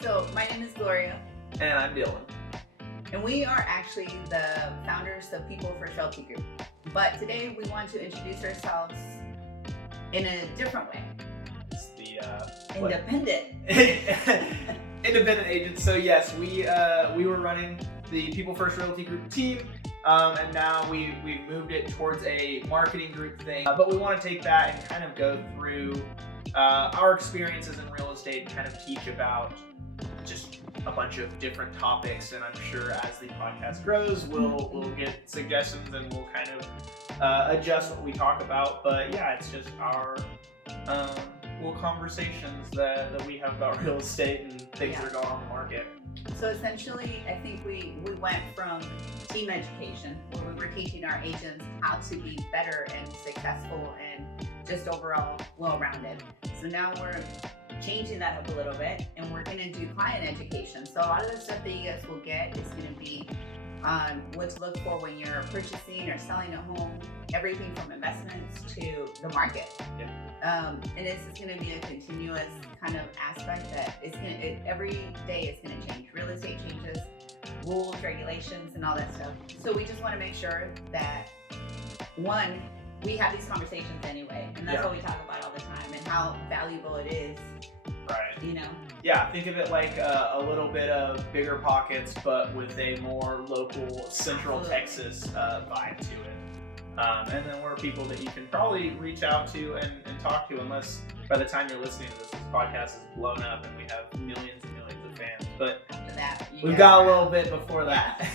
So my name is Gloria, And I'm Dylan. and we are actually the founders of People First Realty Group. But today we want to introduce ourselves in a different way. It's the Independent. independent agents. So yes, we were running the People First Realty Group team, and now we've moved it towards a marketing group thing. But we want to take that and kind of go through our experiences in real estate and kind of teach about just a bunch of different topics. And I'm sure as the podcast grows, we'll get suggestions and we'll kind of adjust what we talk about. But yeah, it's just our little conversations that we have about real estate and things that are going on in the market. So essentially, I think we went from team education, where we were teaching our agents how to be better and successful and just overall well-rounded. So now we're changing that up a little bit, and we're going to do client education. So a lot of the stuff that you guys will get is going to be on what to look for when you're purchasing or selling a home, everything from investments to the market. Yeah. And this is going to be a continuous kind of aspect that every day it's going to change. Real estate changes, rules, regulations, and all that stuff. So we just want to make sure that, one, we have these conversations anyway, and that's what we talk about all the time, and how valuable it is. Right. You know? Yeah, think of it like a little bit of Bigger Pockets, but with a more local Central Texas vibe to it. And then we're people that you can probably reach out to and talk to, unless by the time you're listening to this podcast is blown up and we have millions and millions of fans. But after that, we've got a little bit before that.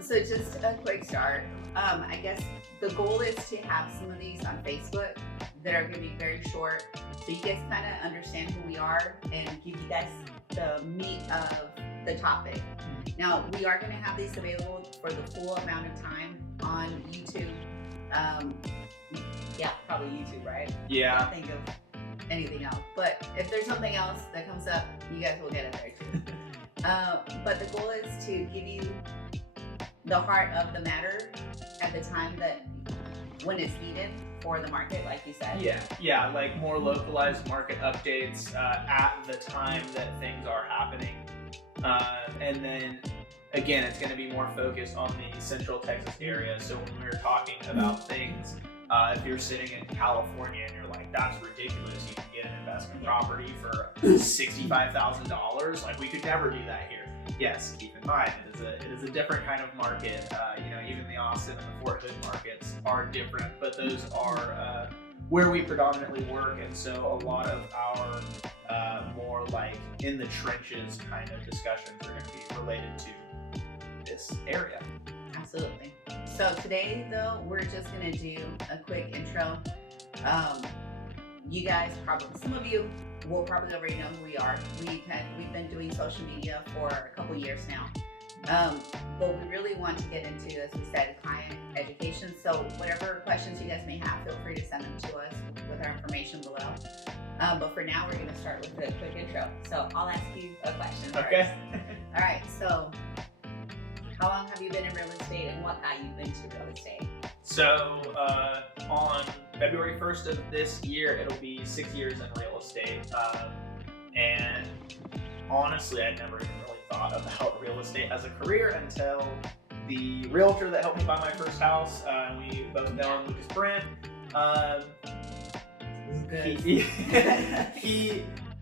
So just a quick start. I guess the goal is to have some of these on Facebook that are going to be very short, so you guys kind of understand who we are and give you guys the meat of the topic. Now, we are going to have these available for the full amount of time on YouTube. Yeah, probably YouTube, right? Yeah. I can't think of anything else. But if there's something else that comes up, you guys will get it there too. But the goal is to give you the heart of the matter at the time that when it's needed for the market, like you said. Yeah, like more localized market updates at the time that things are happening. And then again, it's going to be more focused on the Central Texas area. So when we're talking about things, if you're sitting in California and you're like, that's ridiculous, you can get an investment property for $65,000. Like, we could never do that here. Yes, keep in mind, it is a different kind of market. Even the Austin and the Fort Hood markets are different, but those are where we predominantly work. And so a lot of our more like in the trenches kind of discussions are going to be related to this area. Absolutely. So today, though, we're just going to do a quick intro. You guys some of you will probably already know who we are. We've been doing social media for a couple years now. But we really want to get into, as we said, client education. So whatever questions you guys may have, feel free to send them to us with our information below. But for now, we're going to start with a quick intro. So I'll ask you a question first. Okay. All right. So how long have you been in real estate, and what got you into real estate? So on February 1st of this year, it'll be 6 years in real estate. And honestly, I'd never even really thought about real estate as a career until the realtor that helped me buy my first house, we both know him, Lucas Brent.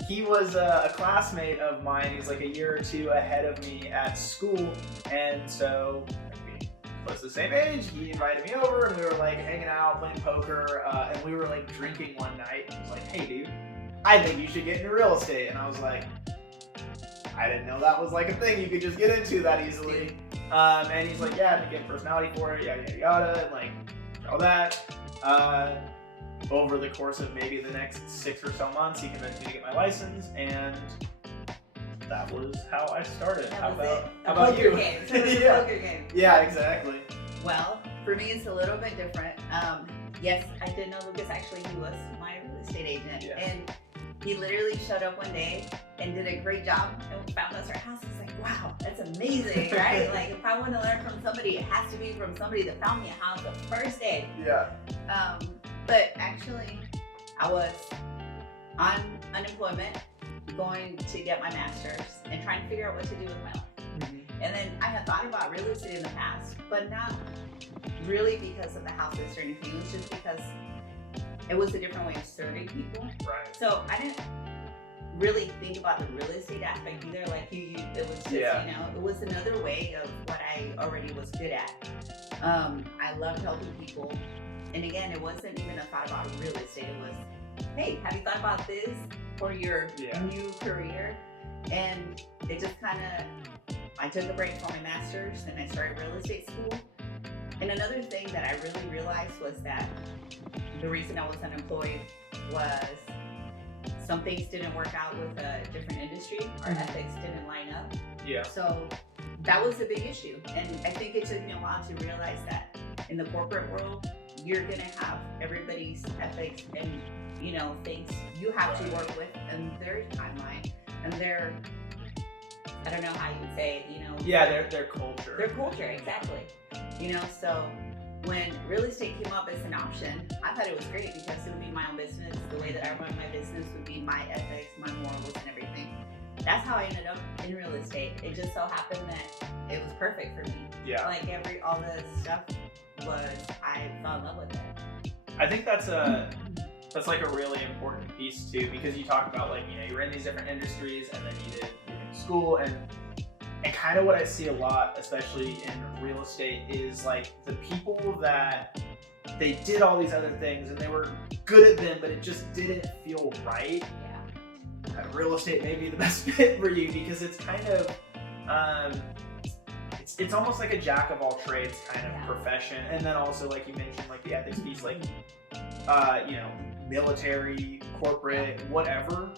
He was a classmate of mine. He was like a year or two ahead of me at school, and so we was the same age. He invited me over, and we were like hanging out, playing poker, and we were like drinking one night. He was like, "Hey, dude, I think you should get into real estate." And I was like, I didn't know that was like a thing you could just get into that easily. And he's like, "Yeah, I've been getting personality for it, yada yada yada," and like all that. Over the course of maybe the next 6 or so months, he convinced me to get my license, and that was how I started. How about you? Game. So it was a poker game. Yeah, exactly. Well, for me, it's a little bit different. Yes, I did know Lucas. Actually, he was my real estate agent, and he literally showed up one day and did a great job and found us our house. It's like, wow, that's amazing, right? Like, if I want to learn from somebody, it has to be from somebody that found me a house the first day. Yeah. But actually, I was on unemployment going to get my master's and trying to figure out what to do with my life. Mm-hmm. And then I had thought about real estate in the past, but not really because of the houses or anything. It was just because it was a different way of serving people. Right. So I didn't really think about the real estate aspect either. Like it was just, it was another way of what I already was good at. I loved helping people. And again, it wasn't even a thought about real estate. It was, hey, have you thought about this for your new career? And it just kind of, I took a break from my master's and I started real estate school. And another thing that I really realized was that the reason I was unemployed was some things didn't work out with a different industry. Our ethics didn't line up. Yeah. So that was a big issue. And I think it took me a while to realize that in the corporate world, you're gonna have everybody's ethics and things you have to work with and their timeline and their, I don't know how you would say it, their culture. Their culture, exactly. So when real estate came up as an option, I thought it was great because it would be my own business. The way that I run my business would be my ethics, my morals, and everything. That's how I ended up in real estate. It just so happened that it was perfect for me. Yeah. Like all the stuff I fell in love with it. I think that's like a really important piece too, because you talk about you were in these different industries and then you did school and kind of what I see a lot, especially in real estate, is like the people that they did all these other things and they were good at them, but it just didn't feel right. Yeah. Real estate may be the best fit for you because it's kind of it's almost like a jack of all trades kind of profession. And then also, like you mentioned, like the ethics piece, like military, corporate, whatever.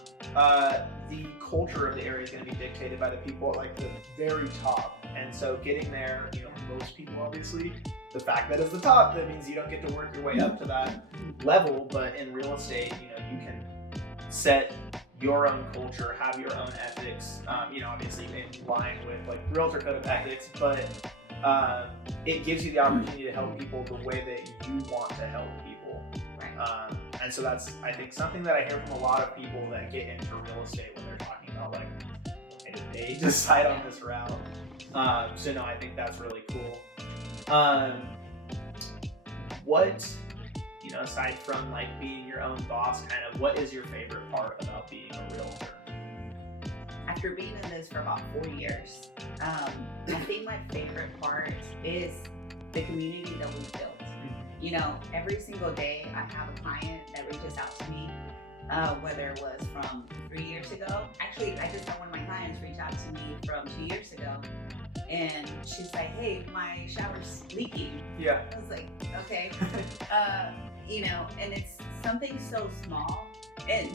The culture of the area is going to be dictated by the people at like the very top. And so getting there, most people obviously, the fact that it's the top, that means you don't get to work your way up to that level. But in real estate, you can set your own culture, have your own ethics, obviously in line with like realtor code of ethics, but it gives you the opportunity to help people the way that you want to help people. Right. And so that's, I think, something that I hear from a lot of people that get into real estate when they're talking about like, why did they decide on this route? So no, I think that's really cool. What, aside from like being your own boss, kind of what is your favorite part about being a realtor? After being in this for about 4 years, I think my favorite part is the community that we've built. Every single day I have a client that reaches out to me, whether it was from 3 years ago. Actually, I just had one of my clients reach out to me from 2 years ago. And she's like, hey, my shower's leaking. Yeah. I was like, okay. And it's something so small.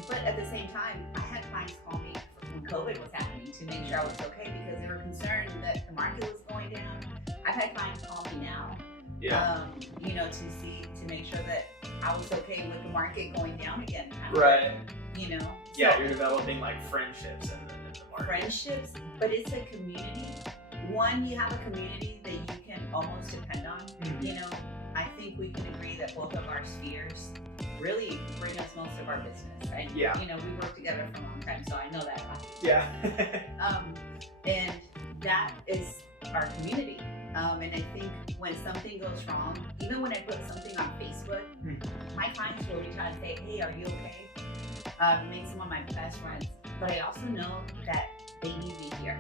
But at the same time, I had clients call me when COVID was happening to make sure I was okay because they were concerned that the market was going down. I've had clients call me now, to make sure that I was okay with the market going down again. Right. So you're developing like friendships in the market. Friendships, but it's a community. One, you have a community that you can almost depend on. Mm-hmm. I think we can agree that both of our spheres really bring us most of our business. And, we work together for a long time, so I know that. Yeah. And that is our community. And I think when something goes wrong, even when I put something on Facebook, my clients will reach out and say, hey, are you okay? Make some of my best friends. But I also know that they need me here.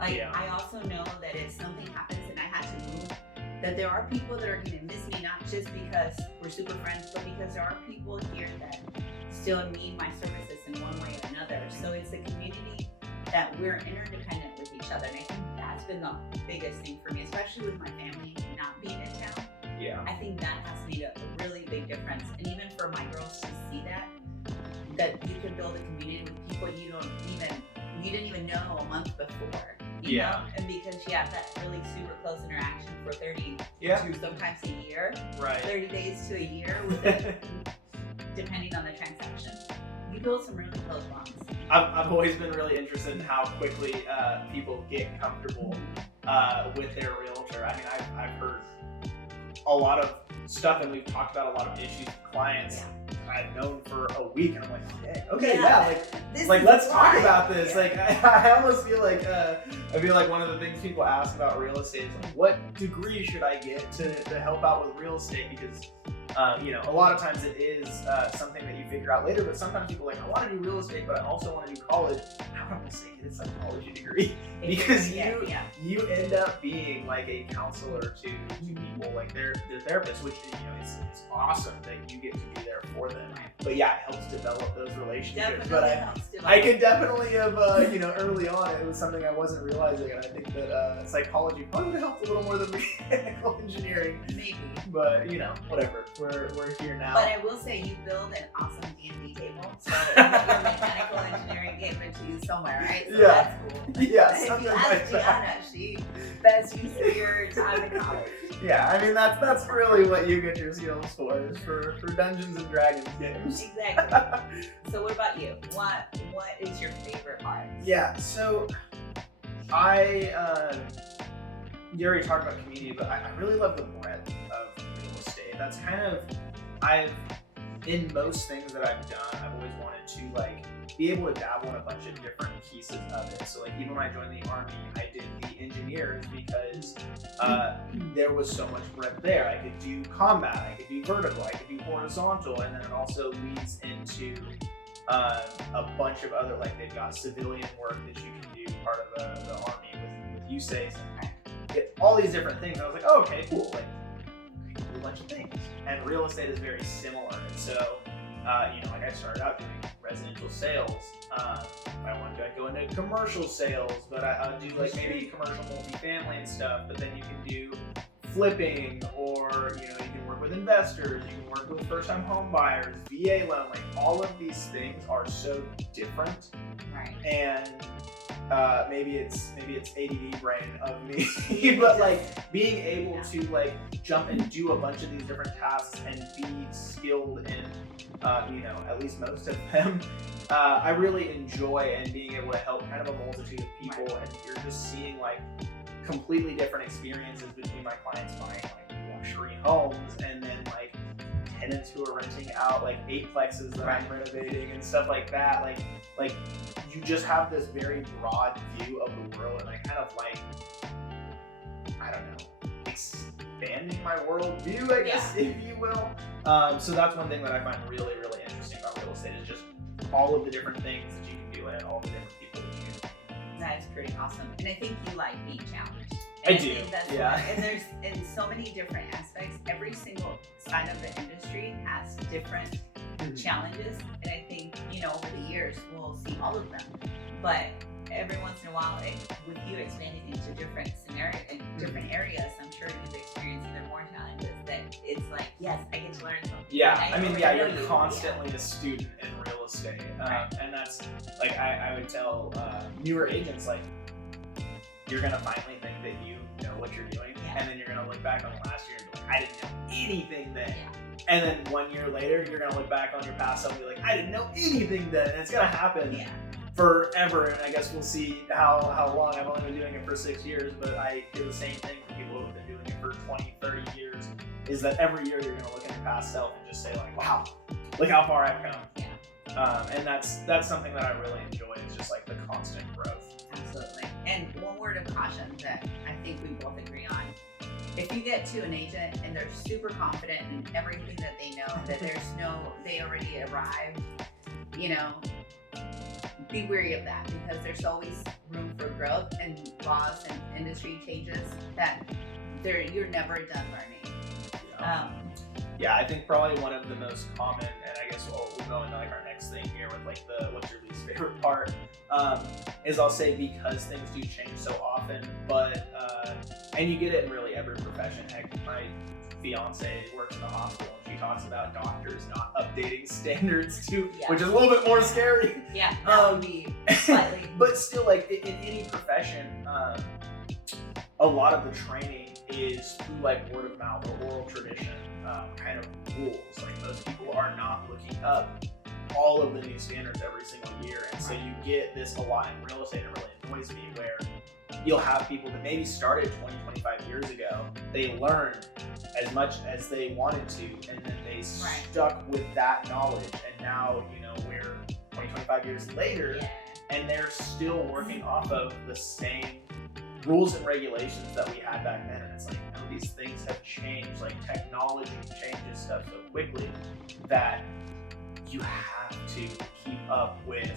I also know that if something happens and I have to move, that there are people that are going to miss me, not just because we're super friends, but because there are people here that still need my services in one way or another. So it's a community that we're interdependent with each other. And I think that's been the biggest thing for me, especially with my family not being in town. Yeah. I think that has made a really big difference. And even for my girls to see that you can build a community with people you didn't even know a month before. You know? And because you have that really super close interaction for 30 to sometimes a year, right? 30 days to a year, depending on the transaction, you build some really close bonds. I've always been really interested in how quickly people get comfortable with their realtor. I mean, I've heard a lot of stuff, and we've talked about a lot of issues with clients I've known for a week, and I'm like, like let's talk about this. Like I almost feel like one of the things people ask about real estate is like, what degree should I get to help out with real estate? Because a lot of times it is something that you figure out later, but sometimes people are like, I want to do real estate, but I also want to do college. I'm going to say get a psychology degree because you end up being like a counselor to people, like they're therapists, which it's awesome that you get to be there for them. But yeah, it helps develop those relationships. But I could definitely have early on it was something I wasn't realizing, and I think that psychology probably would have helped a little more than mechanical engineering. Maybe. But whatever. We're here now. But I will say you build an awesome D&D table, so your mechanical engineering gave it to you somewhere, right? So that's cool. Yeah, if you ask Gianna, she best use of your time in college. Yeah, I mean that's really what you get your skills for, is for Dungeons and Dragons games. Exactly. So what about you? What is your favorite art? Yeah, so you already talked about community, but I really love the breadth of real estate. That's kind of, in most things that I've done, I've always wanted to like be able to dabble in a bunch of different pieces of it. So like even when I joined the Army, I did the engineers because there was so much breadth there. I could do combat, I could do vertical, I could do horizontal, and then it also leads into a bunch of other, like they've got civilian work that you can do, part of the Army with USACE, and get all these different things. And I was like, oh, okay, cool. Like I can do a bunch of things. And real estate is very similar. And so, like I started out doing residential sales. If I wanted to, I'd go into commercial sales, but I'll do like maybe commercial multifamily and stuff. But then you can do flipping, or you can work with investors, you can work with first-time home buyers, VA loan. Like all of these things are so different, right? And maybe it's ADD brain of me, but like being able to like jump and do a bunch of these different tasks and be skilled in at least most of them, I really enjoy, and being able to help kind of a multitude of people, and you're just seeing like completely different experiences between my clients buying like luxury homes and then like tenants who are renting out like 8plexes that I'm renovating and stuff like that. Like you just have this very broad view of the world, and I kind of like, I don't know, expanding my world view, I guess, if you will. So that's one thing that I find really, really interesting about real estate, is just all of the different things that you can do and all the different people that you can. That is pretty awesome. And I think you like being challenged. I do. And there's, in so many different aspects, every single side of the industry has different challenges. And I think, over the years, we'll see all of them. But every once in a while, with you expanding into different scenarios and different areas, I'm sure you've experienced even more challenges that it's like, yes, I get to learn something. Yeah, you're constantly a student in real estate. And that's, like, I would tell newer agents, like, you're going to finally think that you know what you're doing, and then you're going to look back on last year and be like, I didn't know anything then. And then 1 year later, you're going to look back on your past self and be like, I didn't know anything then. And it's going to happen forever. And I guess we'll see how long. I've only been doing it for 6 years, but I do the same thing for people who have been doing it for 20, 30 years, is that every year you're going to look at your past self and just say like, wow, look how far I've come. And that's something that I really enjoy, is just like the constant growth. Absolutely. And one word of caution that I think we both agree on: if you get to an agent and they're super confident in everything that they know, that they already arrived, be wary of that, because there's always room for growth, and laws and industry changes that you're never done learning. I think probably one of the most common, and I guess we'll go into like our next thing here with like the what's your least favorite part, is I'll say, because things do change so often, but and you get it in really every profession. Heck, my fiance works in the hospital, and she talks about doctors not updating standards too, which is a little bit more scary. Yeah, that would be slightly. But still, like in any profession, a lot of the training is through like word of mouth or oral tradition kind of rules. Like most people are not looking up all of the new standards every single year, and so you get this a lot in real estate. It really annoys me, where you'll have people that maybe started 20, 25 years ago. They learned as much as they wanted to, and then they stuck with that knowledge. And now, we're 20, 25 years later, and they're still working off of the same rules and regulations that we had back then. And it's like, these things have changed. Like, technology changes stuff so quickly that you have to keep up with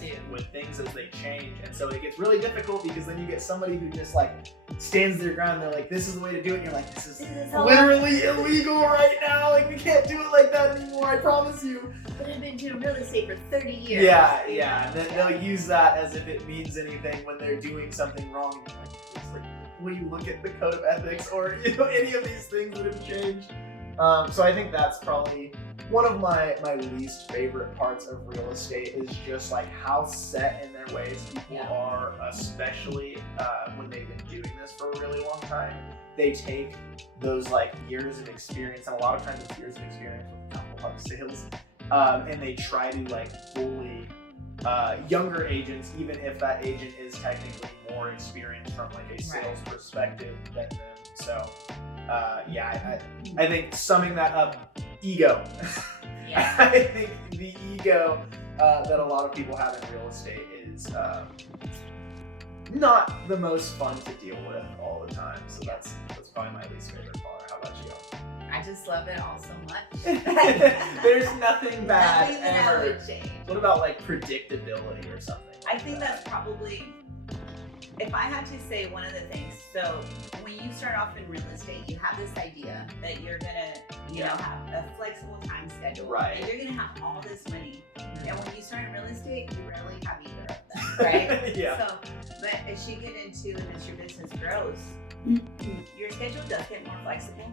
things as they change. And so it gets really difficult, because then you get somebody who just like stands their ground. They're like, this is the way to do it. And you're like, this is literally illegal right now. Like, we can't do it like that anymore. I promise you. But I've been doing real estate for 30 years. Yeah. And then they'll use that as if it means anything when they're doing something wrong. And you're like, it's like, when you look at the code of ethics or any of these things that have changed. So I think that's probably one of my least favorite parts of real estate, is just like how set in their ways people are, especially when they've been doing this for a really long time. They take those like years of experience, and a lot of times it's years of experience with a couple of sales, and they try to like bully younger agents, even if that agent is technically more experienced from like a sales perspective than them. So I think summing that up, ego. I think the ego that a lot of people have in real estate is not the most fun to deal with all the time. So that's probably my least favorite part. How about you? I just love it all so much. There's nothing bad Nothing that ever. I would change. What about like predictability or something? I think that's probably, if I had to say one of the things, so when you start off in real estate, you have this idea that you're gonna, have a flexible time schedule, right? And you're gonna have all this money. And when you start in real estate, you rarely have either of them, right? So, but as you get into and as your business grows, your schedule does get more flexible,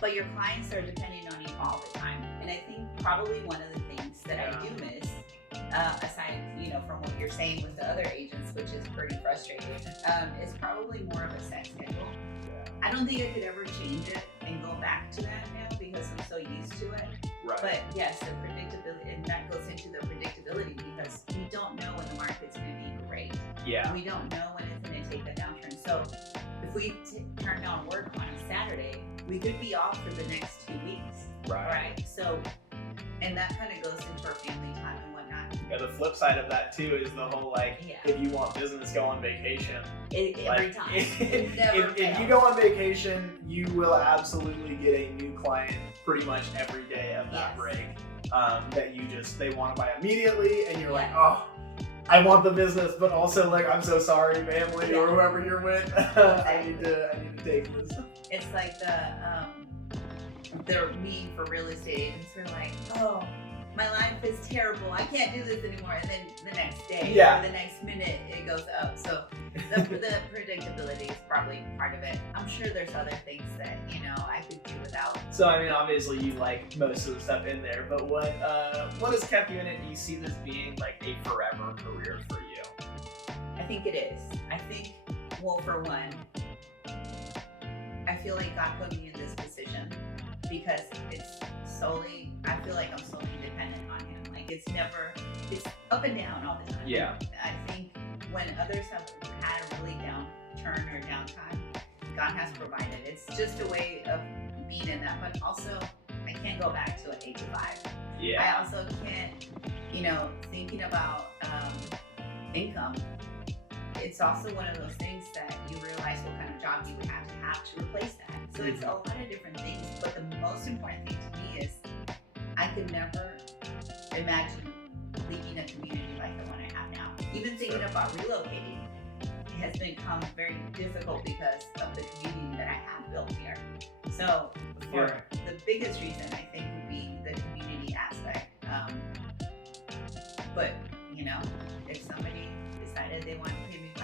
but your clients are depending on you all the time. And I think probably one of the things that I do miss, aside, from what you're saying with the other agents, which is pretty frustrating, is probably more of a set schedule. I don't think I could ever change it and go back to that now, because I'm so used to it. Right. But yes, the predictability, and that goes into the predictability, because we don't know when the market's going to be great. Yeah. We don't know when it's going to take a downturn. So if we turn down work on a Saturday, we could be off for the next 2 weeks. Right. So, and that kind of goes into our family time and whatnot. Yeah, the flip side of that too is the whole if you want business, go on vacation. Every time. If you go on vacation, you will absolutely get a new client pretty much every day of that break. That they want to buy immediately, and you're like, oh, I want the business, but also like, I'm so sorry, family or whoever you're with. I need to take this. It's like the meme for real estate agents are like, oh, my life is terrible, I can't do this anymore, and then the next day or the next minute it goes up. So the predictability is probably part of it. I'm sure there's other things that I could do without. So I mean, obviously you like most of the stuff in there, but what has kept you in it? Do you see this being like a forever career for you? I think it is. I think, well, for one, I feel like God put me in this position because I feel like I'm solely dependent on Him. Like it's up and down all the time. Yeah. I think when others have had a really downturn or downtime, God has provided. It's just a way of being in that, but also I can't go back to an 8 to 5. Yeah. I also can't, thinking about income. It's also one of those things that you realize what kind of job you would have to replace that. So it's a lot of different things, but the most important thing to me is I could never imagine leaving a community like the one I have now. Even thinking about relocating has become very difficult because of the community that I have built here. So for the biggest reason, I think, would be the community aspect. But if somebody decided they want to pay me $500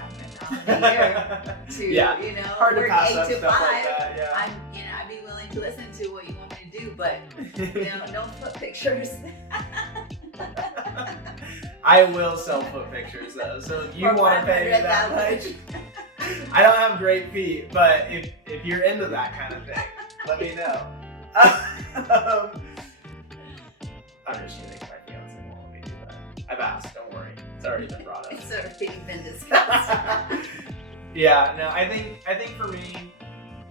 a year to hard work to pass 8 up to 5, stuff like that, I'd be willing to listen to what you want me to do, but no foot pictures. I will sell foot pictures though, so if you want to pay me that much, I don't have great feet, but if you're into that kind of thing, let me know. I'm just kidding. My fiance won't let me do that. I've asked. Don't worry. It's already been brought up. It's already been discussed. Yeah, no, I think for me,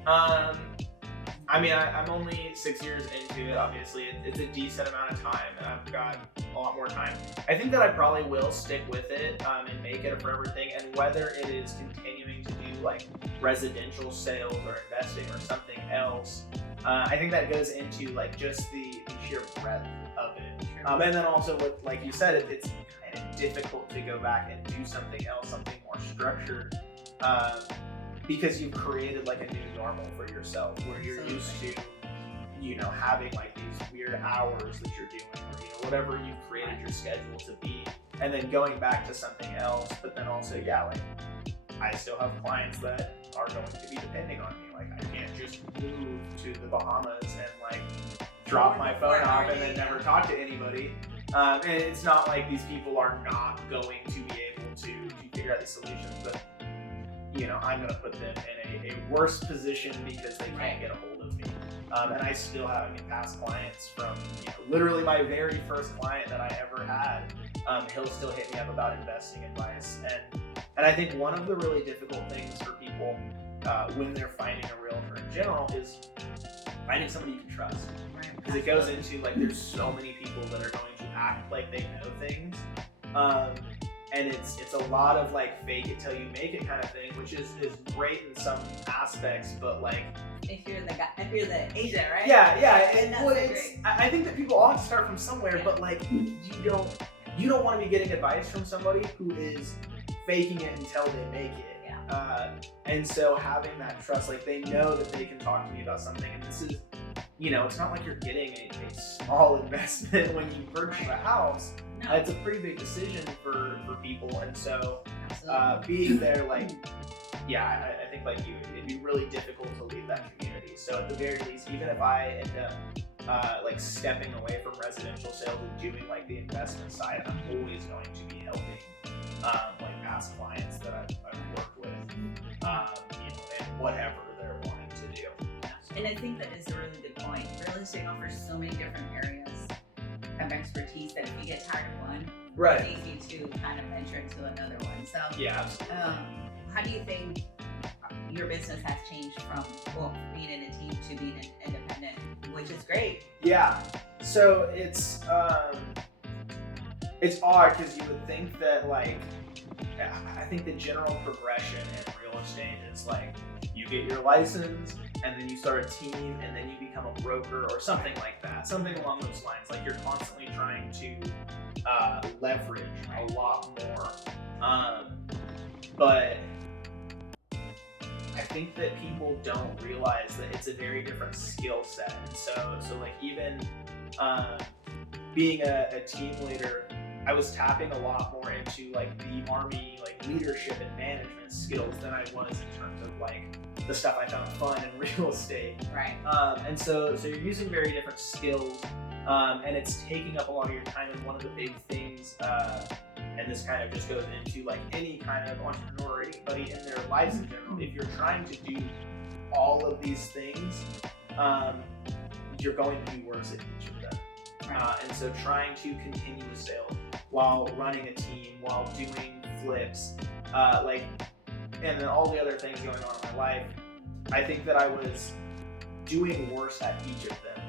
I mean, I'm only 6 years into it. Obviously, it's a decent amount of time, and I've got a lot more time. I think that I probably will stick with it and make it a forever thing. And whether it is continuing to do like residential sales or investing or something else, I think that goes into like just the sheer breadth of it. And then also, with, like you said, it's kind of difficult to go back and do something else, something more structured. Because you've created like a new normal for yourself where you're used to, having like these weird hours that you're doing or, whatever you've created your schedule to be, and then going back to something else. But then also, like I still have clients that are going to be depending on me. Like I can't just move to the Bahamas and like drop my phone off and then never talk to anybody. And it's not like these people are not going to be able to figure out these solutions, but I'm going to put them in a worse position because they can't get a hold of me. And I still have past clients from, literally my very first client that I ever had. He'll still hit me up about investing advice. And I think one of the really difficult things for people when they're finding a realtor in general is finding somebody you can trust. Because it goes into like, there's so many people that are going to act like they know things. And it's a lot of like fake it till you make it kind of thing, which is great in some aspects, but like if you're the agent, right? Yeah. I think that people all have to start from somewhere, but like you don't want to be getting advice from somebody who is faking it until they make it. And so having that trust, like they know that they can talk to me about something, and this is, it's not like you're getting a small investment when you purchase a house. No. It's a pretty big decision for people, and so being there, like, I think like you, it'd be really difficult to leave that community. So at the very least, even if I end up like stepping away from residential sales and doing like the investment side, I'm always going to be helping like past clients that I've worked with, and whatever they're wanting to do. And I think that is a really good point. Real estate offers so many different areas of expertise that if you get tired of one, it's easy to kind of enter into another one. So how do you think your business has changed from being in a team to being independent, which is great? Yeah. So it's odd because you would think that like, I think the general progression in real estate is like you get your license and then you start a team and then you become a broker or something like that, something along those lines. Like you're constantly trying to leverage a lot more. But I think that people don't realize that it's a very different skill set. And so like even being a team leader, I was tapping a lot more into like the Army like leadership and management skills than I was in terms of like the stuff I found fun in real estate. Right. And so you're using very different skills, and it's taking up a lot of your time. And one of the big things, and this kind of just goes into like any kind of entrepreneur or anybody in their lives in general, if you're trying to do all of these things, you're going to be worse at each of them. And so trying to continue a sale while running a team, while doing flips, and then all the other things going on in my life, I think that I was doing worse at each of them.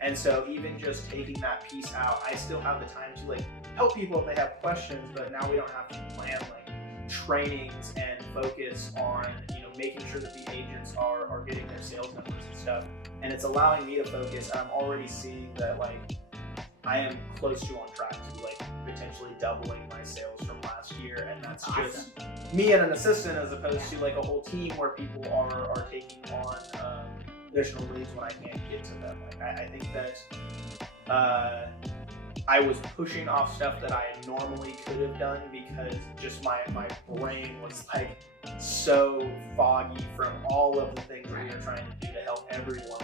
And so even just taking that piece out, I still have the time to like help people if they have questions, but now we don't have to plan like trainings and focus on, making sure that the agents are getting their sales numbers and stuff. And it's allowing me to focus, and I'm already seeing that like I am close to on track to like potentially doubling my sales from last year, and that's awesome. Just me and an assistant as opposed to like a whole team where people are taking on additional leads when I can't get to them. Like I think that I was pushing off stuff that I normally could have done because just my brain was like so foggy from all of the things that we were trying to do to help everyone.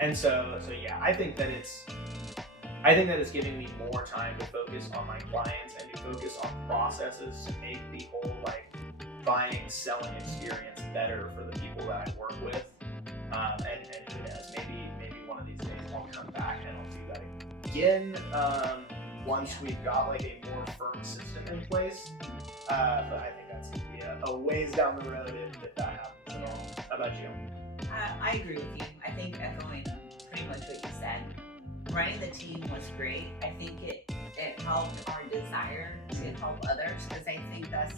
And so I think that it's giving me more time to focus on my clients and to focus on processes to make the whole like buying, selling experience better for the people that I work with. And who knows, maybe one of these days I'll come back and I'll do that again. once we've got like a more firm system in place. But I think that's going to be a ways down the road if that happens at all. How about you? I agree with you. I think echoing pretty much what you said. Running the team was great. I think it helped our desire to help others, because I think that was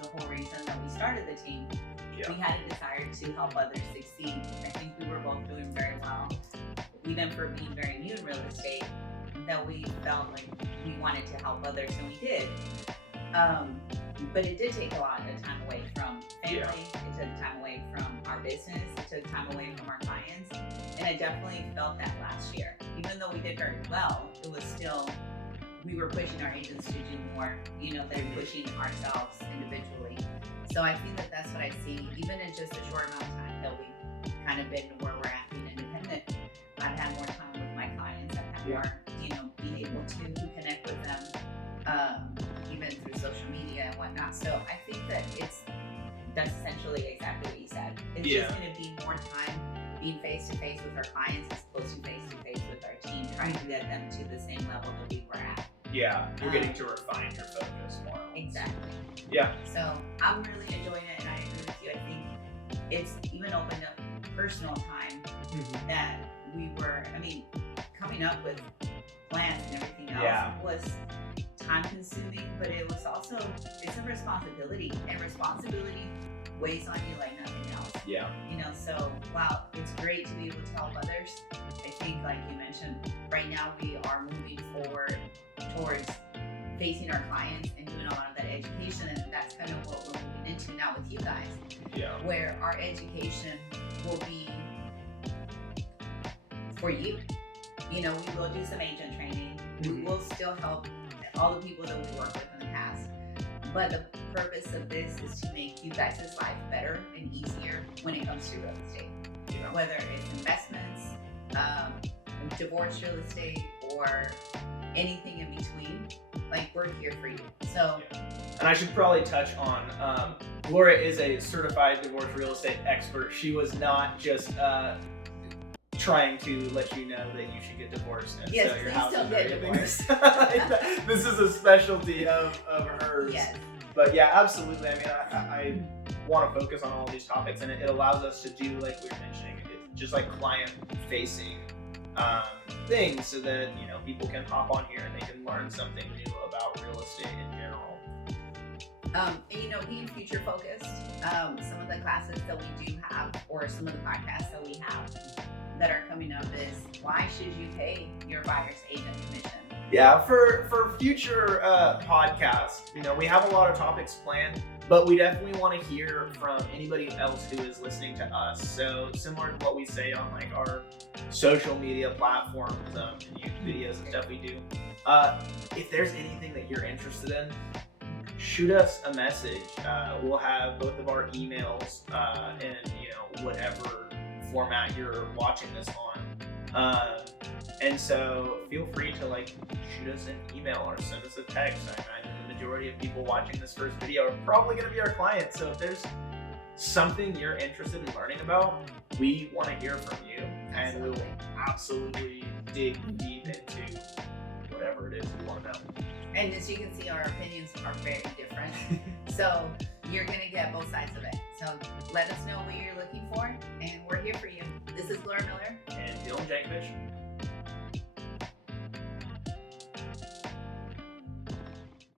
the whole reason that we started the team. Yeah. We had a desire to help others succeed. I think we were both doing very well, even for being very new in real estate, that we felt like we wanted to help others, and we did. But it did take a lot of time away from family. Yeah. It took time away from our business. It took time away from our clients. And I definitely felt that last year. Even though we did very well, it was still, we were pushing our agents to do more, than pushing ourselves individually. So I think that that's what I see, even in just a short amount of time that we've kind of been where we're at being independent. I've had more time with my clients. I've had more, being able to connect with them, even through social media and whatnot. So I think that that's essentially exactly what you said. It's just going to be more time being face to face with our clients as opposed to face with our team, trying to get them to the same level that we were at. Yeah, you're getting to refine your focus more. Exactly. Yeah. So I'm really enjoying it, and I agree with you. I think it's even opened up personal time that we were, coming up with plans and everything else was time consuming, but it was also, it's a responsibility, and responsibility weighs on you like nothing else. Yeah. So while it's great to be able to help others, I think, like you mentioned, right now we are moving forward towards facing our clients and doing a lot of that education, and that's kind of what we're moving into now with you guys. Yeah. Where our education will be for you. We will do some agent training. We will still help all the people that we work with in the past. But the purpose of this is to make you guys' life better and easier when it comes to real estate. Yeah. Whether it's investments, divorce real estate, or anything in between, like, we're here for you. So, and I should probably touch on, Gloria is a certified divorce real estate expert. She was not just trying to let you know that you should get divorced and sell your house. Yes, please don't get divorced. This is a specialty of hers. Yes. But yeah, absolutely. I want to focus on all these topics, and it allows us to do, like we were mentioning, it's just like client-facing things, so that people can hop on here and they can learn something new about real estate in general. And being future focused, some of the classes that we do have, or some of the podcasts that we have that are coming up, is why should you pay your buyer's agent commission? Yeah, for future podcasts, we have a lot of topics planned, but we definitely want to hear from anybody else who is listening to us. So similar to what we say on like our social media platforms and YouTube videos and stuff we do, if there's anything that you're interested in, shoot us a message. We'll have both of our emails in whatever format you're watching this on. And so feel free to shoot us an email or send us a text. I imagine the majority of people watching this first video are probably going to be our clients. So if there's something you're interested in learning about, we want to hear from you, and we will absolutely dig deep into whatever it is you want to know. And as you can see, our opinions are very different. So you're going to get both sides of it. So let us know what you're looking for, and we're here for you. This is Gloria Miller And Jankovich.